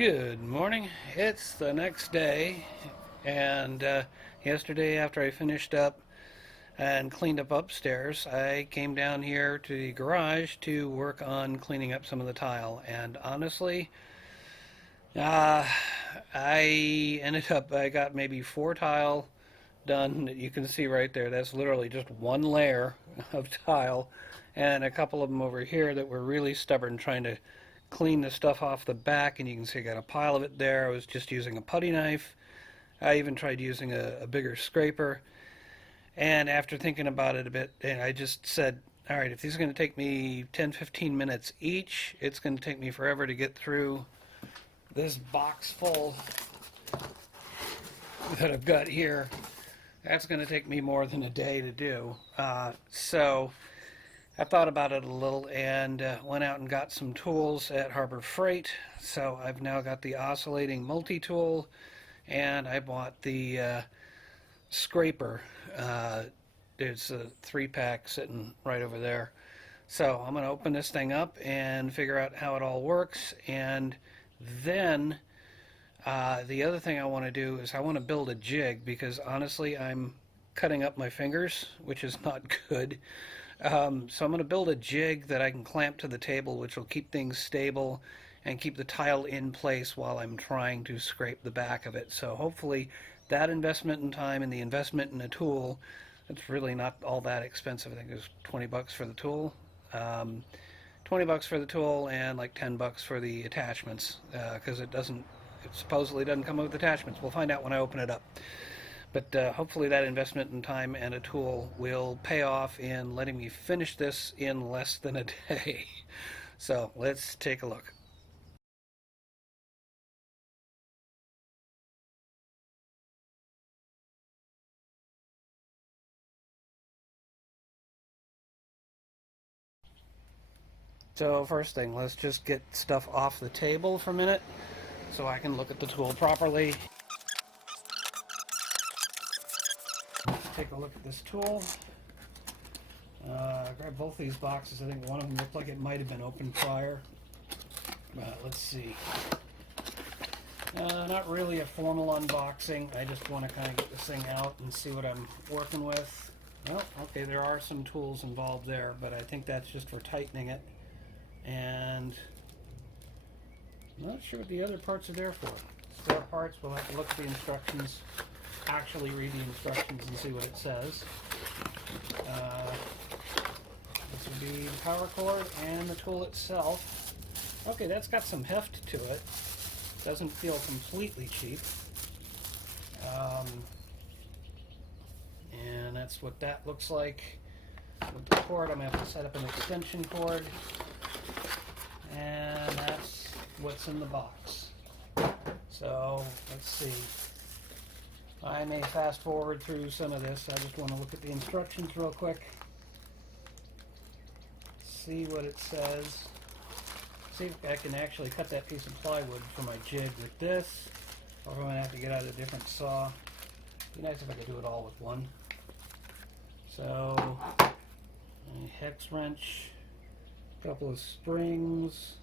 Good morning. It's the next day, and yesterday after I finished up and cleaned up upstairs, I came down here to the garage to work on cleaning up some of the tile. And honestly, uh, I got maybe four tile done that you can see right there. That's literally just one layer of tile, and a couple of them over here that were really stubborn trying to clean the stuff off the back, and you can see I got a pile of it there. I was just using a putty knife. I even tried using a bigger scraper, and after thinking about it a bit, I just said, all right, if these are going to take me 10-15 minutes each, it's going to take me forever to get through this box full that I've got here. That's going to take me more than a day to do. So I thought about it a little and went out and got some tools at Harbor Freight. So I've now got the oscillating multi-tool, and I bought the scraper. There's a 3-pack sitting right over there. So I'm going to open this thing up and figure out how it all works, and then the other thing I want to do is I want to build a jig, because honestly I'm cutting up my fingers, which is not good. So I'm going to build a jig that I can clamp to the table, which will keep things stable and keep the tile in place while I'm trying to scrape the back of it. So hopefully that investment in time and the investment in a tool, it's really not all that expensive. I think it was 20 bucks for the tool. 20 bucks for the tool and like 10 bucks for the attachments, because it supposedly doesn't come with attachments. We'll find out when I open it up. But hopefully that investment in time and a tool will pay off in letting me finish this in less than a day. So let's take a look. So first thing, let's just get stuff off the table for a minute so I can look at the tool properly. Take a look at this tool. Grab both these boxes. I think one of them looked like it might have been opened prior. Let's see. Not really a formal unboxing. I just want to kind of get this thing out and see what I'm working with. Well, okay, there are some tools involved there, but I think that's just for tightening it. And I'm not sure what the other parts are there for. Spare parts, we'll have to look at the instructions, actually read the instructions and see what it says. This would be the power cord and the tool itself. Okay, that's got some heft to it. Doesn't feel completely cheap. And that's what that looks like. With the cord, I'm going to have to set up an extension cord. And that's what's in the box. So, let's see. I may fast forward through some of this. I just want to look at the instructions real quick. See what it says. See if I can actually cut that piece of plywood for my jig with this, or if I'm going to have to get out a different saw. It'd be nice if I could do it all with one. So, a hex wrench, a couple of springs.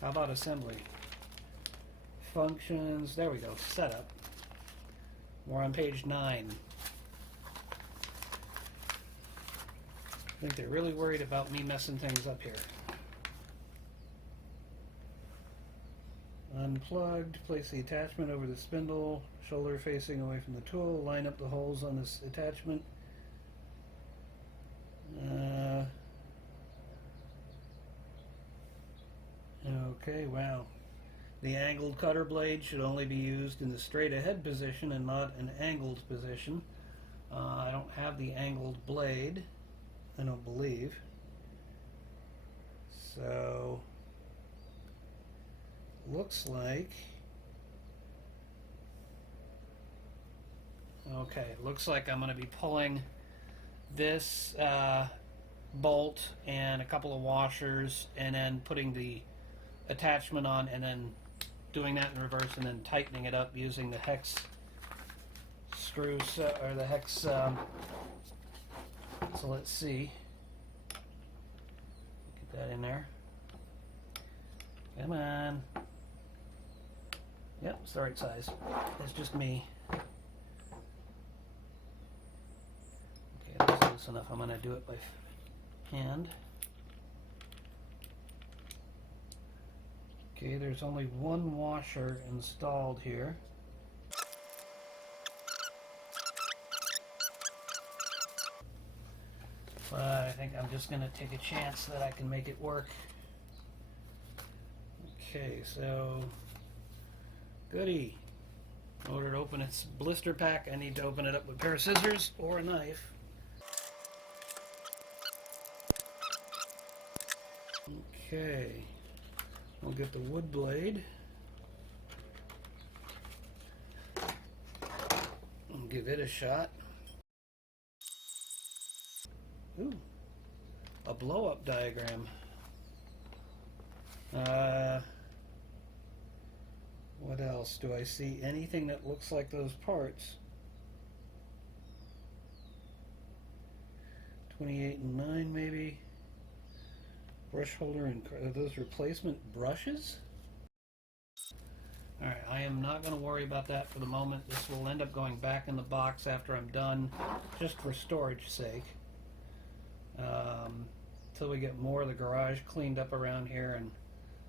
How about assembly? Functions, there we go, setup. We're on page 9. I think they're really worried about me messing things up here. Unplugged, place the attachment over the spindle, shoulder facing away from the tool, line up the holes on this attachment. Okay, wow. The angled cutter blade should only be used in the straight ahead position and not an angled position. I don't have the angled blade, I don't believe. So, looks like, okay, looks like I'm going to be pulling this bolt and a couple of washers and then putting the attachment on and then doing that in reverse and then tightening it up using the hex screws or the hex. So let's see. Get that in there. Come on. Yep, it's the right size. It's just me. Okay, that's loose enough. I'm going to do it by hand. Okay, there's only one washer installed here. But I think I'm just going to take a chance that I can make it work. Okay, so goody. In order to open its blister pack, I need to open it up with a pair of scissors or a knife. Okay, we'll get the wood blade and give it a shot. Ooh, a blow-up diagram. What else? Do I see anything that looks like those parts? 28 and 9 maybe. Brush holder and are those replacement brushes? Alright, I am not going to worry about that for the moment. This will end up going back in the box after I'm done, just for storage sake. Until we get more of the garage cleaned up around here and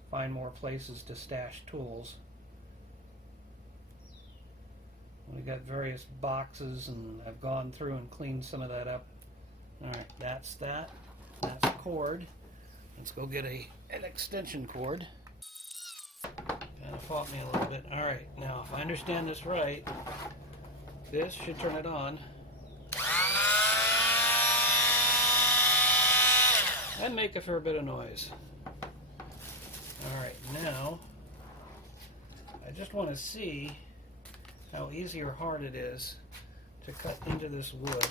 find more places to stash tools. We got various boxes and I've gone through and cleaned some of that up. Alright, that's that. That's a cord. Let's go get an extension cord. Kind of fought me a little bit. Alright, now if I understand this right, this should turn it on. And make a fair bit of noise. Alright, now I just want to see how easy or hard it is to cut into this wood.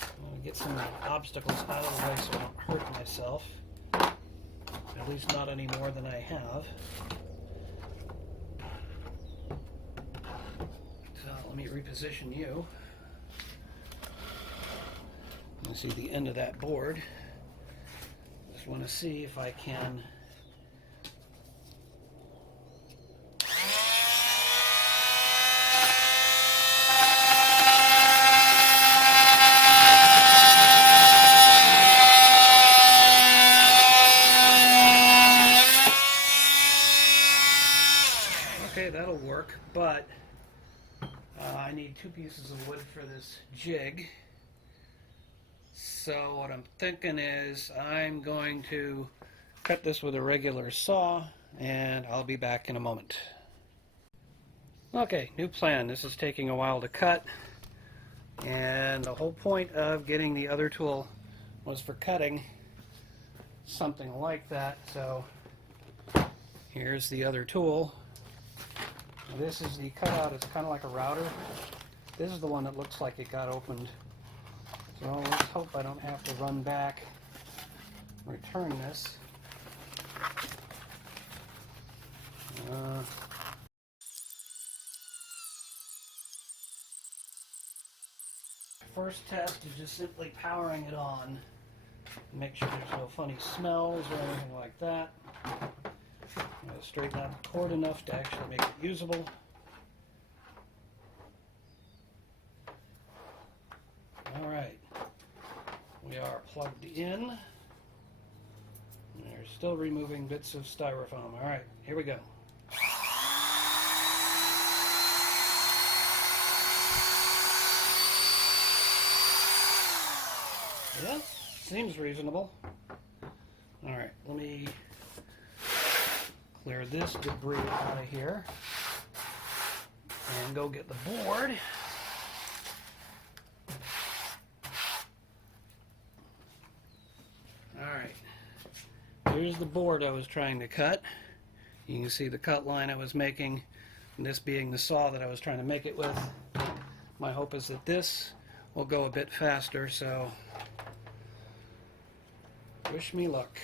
I'm going to get some obstacles out of the way so I don't hurt myself. At least not any more than I have. So let me reposition you. You see the end of that board. Just want to see if I can that'll work, but I need 2 pieces of wood for this jig. So what I'm thinking is I'm going to cut this with a regular saw, and I'll be back in a moment. Okay, new plan. This is taking a while to cut, and the whole point of getting the other tool was for cutting something like that. So here's the other tool. This is the cutout. It's kind of like a router. This is the one that looks like it got opened. So let's hope I don't have to run back and return this. First test is just simply powering it on. Make sure there's no funny smells or anything like that. I'm going to straighten out the cord enough to actually make it usable. Alright, we are plugged in. They're still removing bits of styrofoam. Alright, here we go. Yeah, seems reasonable. Alright, let me clear this debris out of here and go get the board. Alright, here's the board I was trying to cut. You can see the cut line I was making, and this being the saw that I was trying to make it with. My hope is that this will go a bit faster, so wish me luck.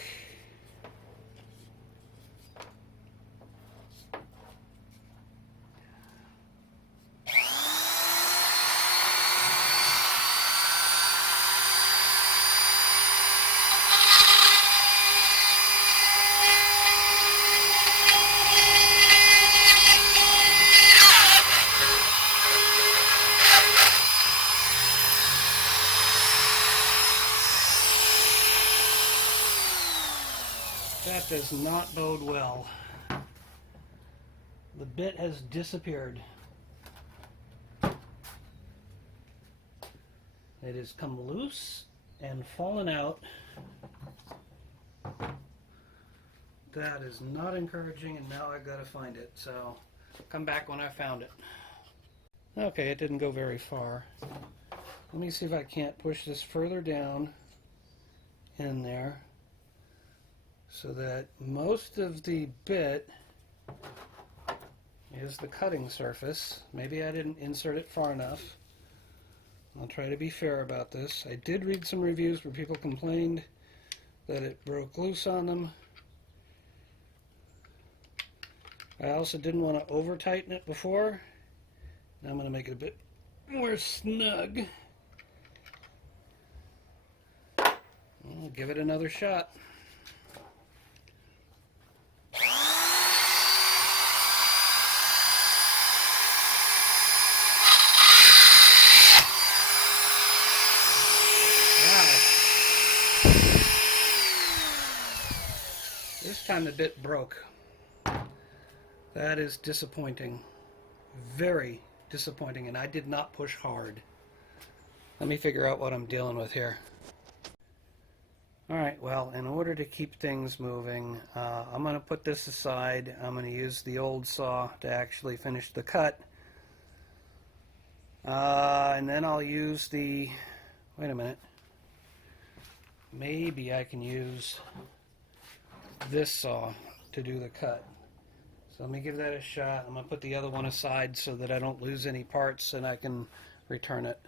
does not bode well. The bit has disappeared. It has come loose and fallen out. That is not encouraging, and now I've got to find it. So come back when I found it. Okay, it didn't go very far. Let me see if I can't push this further down in there so that most of the bit is the cutting surface. Maybe I didn't insert it far enough. I'll try to be fair about this. I did read some reviews where people complained that it broke loose on them. I also didn't want to over tighten it before. Now I'm going to make it a bit more snug. I'll give it another shot. This time the bit broke. That is disappointing. Very disappointing, and I did not push hard. Let me figure out what I'm dealing with here. Alright, well, in order to keep things moving, I'm going to put this aside. I'm going to use the old saw to actually finish the cut. And then I'll use the... Wait a minute. Maybe I can use this saw to do the cut. So let me give that a shot. I'm going to put the other one aside so that I don't lose any parts and I can return it.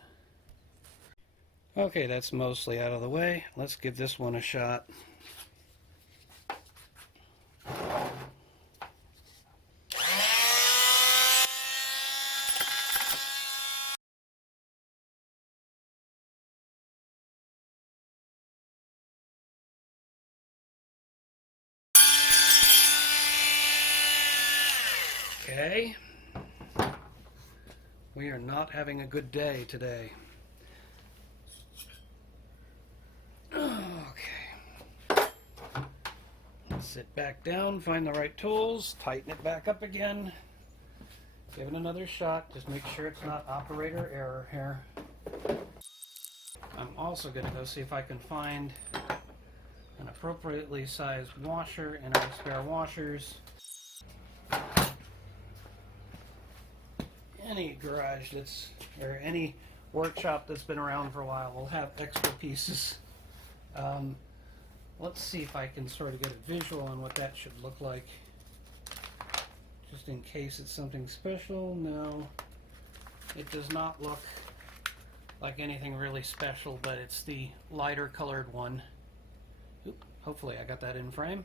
Okay, that's mostly out of the way. Let's give this one a shot. Okay. We are not having a good day today. Okay. Let's sit back down, find the right tools, tighten it back up again. Give it another shot. Just make sure it's not operator error here. I'm also going to go see if I can find an appropriately sized washer in our spare washers. Any garage that's, or any workshop that's been around for a while will have extra pieces. Let's see if I can sort of get a visual on what that should look like. Just in case it's something special. No, it does not look like anything really special, but it's the lighter colored one. Oop, hopefully I got that in frame.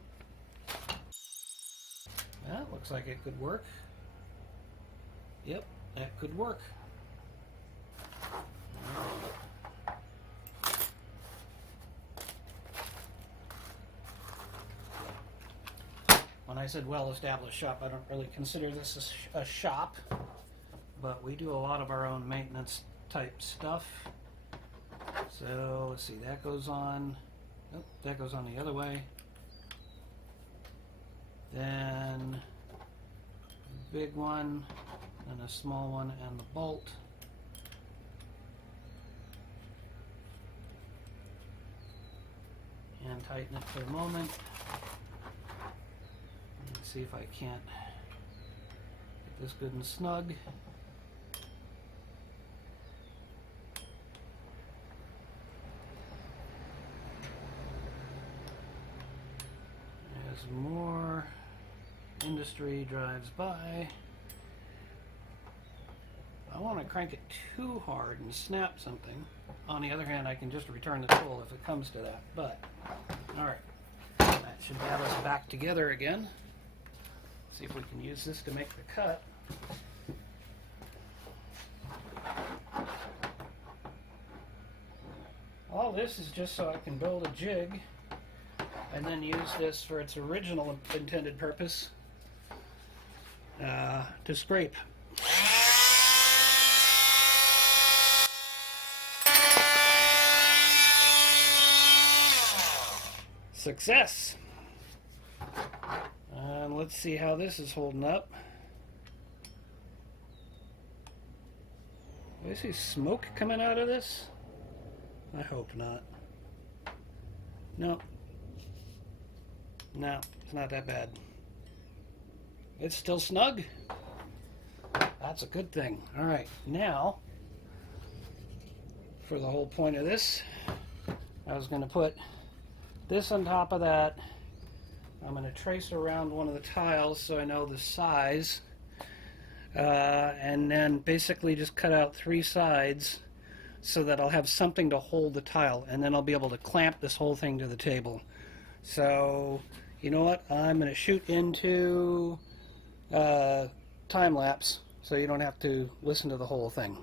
That looks like it could work. Yep, that could work. When I said well-established shop, I don't really consider this a shop, but we do a lot of our own maintenance type stuff. So let's see, that goes on. Oh, that goes on the other way. Then a big one, and a small one, and the bolt. And tighten it for a moment. Let's see if I can't get this good and snug. As more industry drives by, I want to crank it too hard and snap something. On the other hand, I can just return the tool if it comes to that. But, alright, that should have us back together again. See if we can use this to make the cut. All this is just so I can build a jig and then use this for its original intended purpose, to scrape. Success! And let's see how this is holding up. Do I see smoke coming out of this? I hope not. No. No, it's not that bad. It's still snug. That's a good thing. All right, now, for the whole point of this, I was going to put this on top of that. I'm going to trace around one of the tiles so I know the size. And then basically just cut out 3 sides so that I'll have something to hold the tile, and then I'll be able to clamp this whole thing to the table. So, you know what? I'm going to shoot into time lapse so you don't have to listen to the whole thing.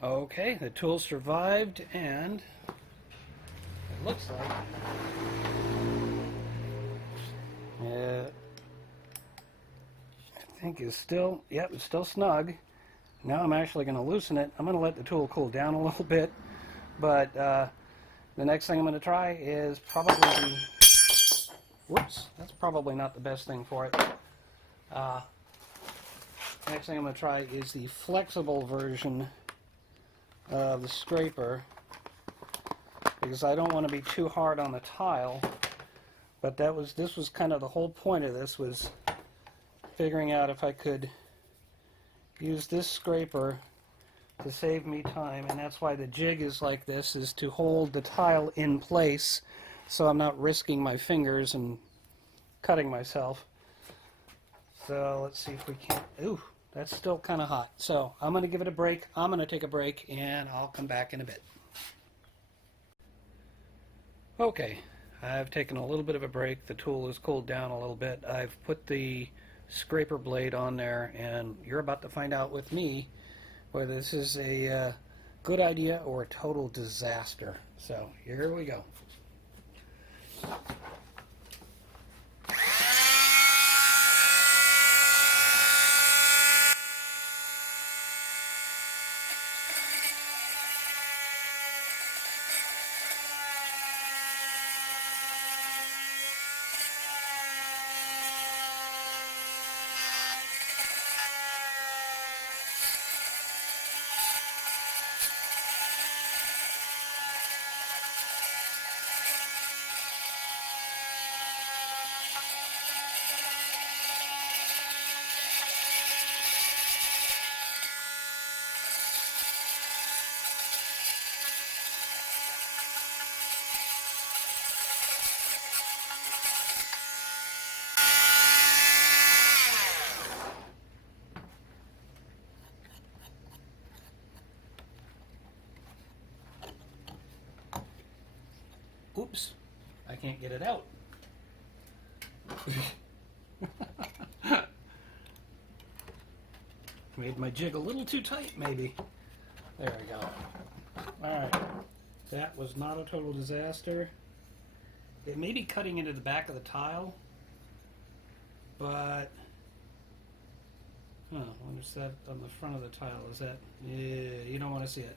Okay, the tool survived, and it looks like I think is still, yep, it's still snug. Now I'm actually going to loosen it. I'm going to let the tool cool down a little bit, but the next thing I'm going to try is probably the, whoops, that's probably not the best thing for it. Next thing I'm going to try is the flexible version of the scraper, because I don't want to be too hard on the tile. But this was kind of the whole point of this, was figuring out if I could use this scraper to save me time, and that's why the jig is like this, is to hold the tile in place so I'm not risking my fingers and cutting myself. So let's see if we can, ooh, that's still kind of hot. So I'm going to give it a break. I'm going to take a break, and I'll come back in a bit. Okay, I've taken a little bit of a break. The tool has cooled down a little bit. I've put the scraper blade on there, and you're about to find out with me whether this is a good idea or a total disaster. So here we go. Oops, I can't get it out. Made my jig a little too tight, maybe. There we go. Alright, that was not a total disaster. It may be cutting into the back of the tile, but what is that on the front of the tile? Is that, yeah, you don't want to see it.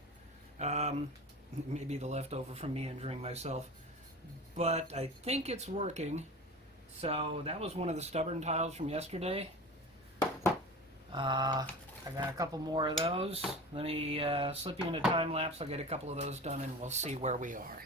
Maybe the leftover from me injuring myself. But I think it's working, So that was one of the stubborn tiles from yesterday. I got a couple more of those. Let me slip you in a time lapse. I'll get a couple of those done and we'll see where we are.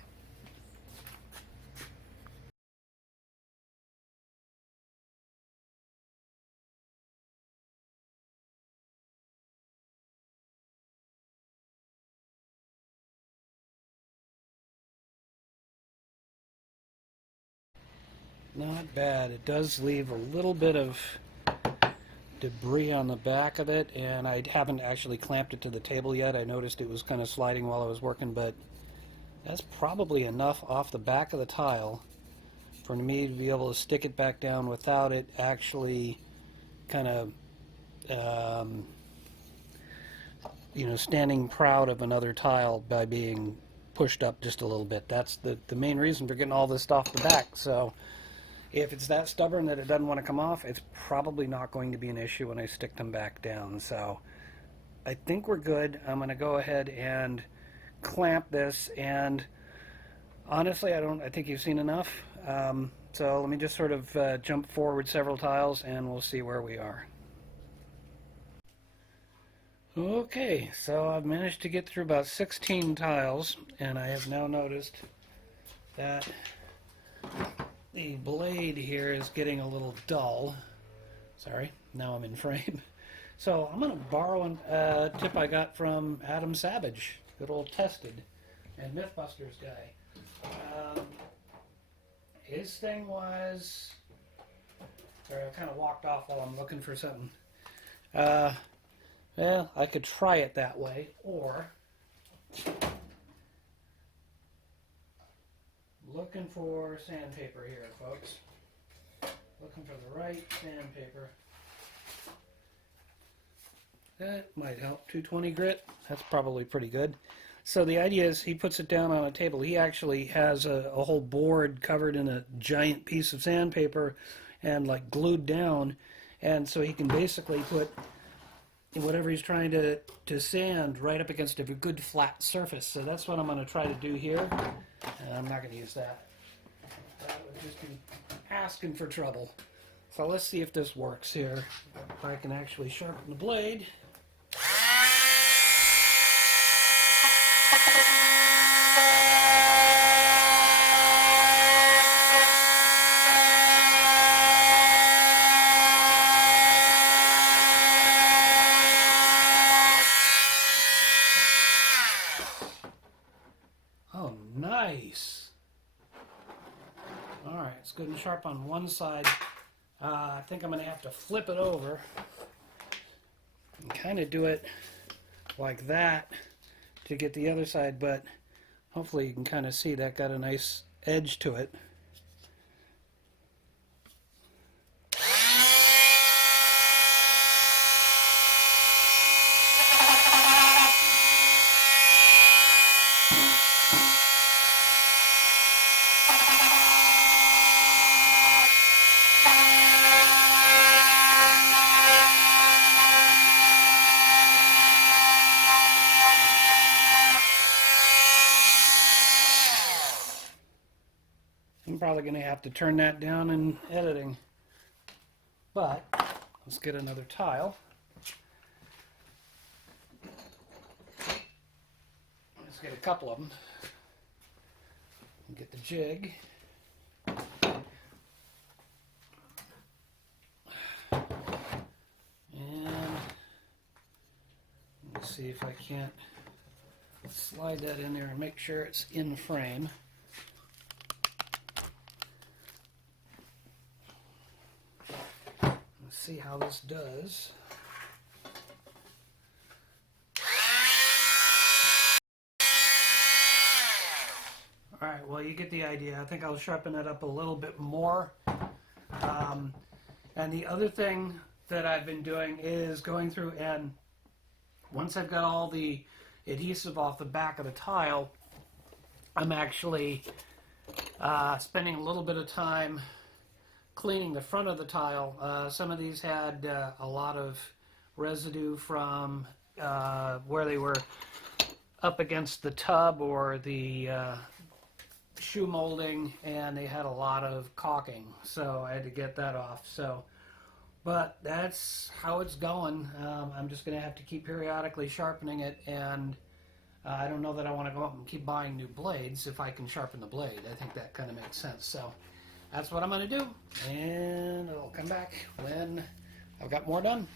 Not bad. It does leave a little bit of debris on the back of it, and I haven't actually clamped it to the table yet. I noticed it was kind of sliding while I was working, but that's probably enough off the back of the tile for me to be able to stick it back down without it actually kind of standing proud of another tile by being pushed up just a little bit. That's the main reason for getting all this off the back. So if it's that stubborn that it doesn't want to come off, it's probably not going to be an issue when I stick them back down. So I think we're good. I'm going to go ahead and clamp this, and honestly, I think you've seen enough. So let me just sort of jump forward several tiles and we'll see where we are. Okay, so I've managed to get through about 16 tiles, and I have now noticed that the blade here is getting a little dull. Sorry, now I'm in frame. So I'm going to borrow a tip I got from Adam Savage, good old Tested and Mythbusters guy. His thing was, or I kind of walked off while I'm looking for something. Well, I could try it that way, or looking for sandpaper here, folks. Looking for the right sandpaper. That might help. 220 grit. That's probably pretty good. So the idea is he puts it down on a table. He actually has a whole board covered in a giant piece of sandpaper and like glued down, and so he can basically put whatever he's trying to sand right up against a good flat surface. So that's what I'm going to try to do here. And I'm not going to use that. That would just be asking for trouble. So let's see if this works here. If I can actually sharpen the blade. Oh, nice. All right, it's good and sharp on one side. I think I'm going to have to flip it over and kind of do it like that to get the other side, but hopefully you can kind of see that got a nice edge to it. I'm probably going to have to turn that down in editing. But let's get another tile. Let's get a couple of them. And get the jig. And let's see if I can't slide that in there and make sure it's in frame. See how this does. All right, well, you get the idea. I think I'll sharpen it up a little bit more. And the other thing that I've been doing is going through, and once I've got all the adhesive off the back of the tile, I'm actually spending a little bit of time cleaning the front of the tile. Some of these had a lot of residue from where they were up against the tub or the shoe molding, and they had a lot of caulking, so I had to get that off. So, but that's how it's going. I'm just going to have to keep periodically sharpening it, and I don't know that I want to go up and keep buying new blades if I can sharpen the blade. I think that kind of makes sense. So that's what I'm going to do, and I'll come back when I've got more done.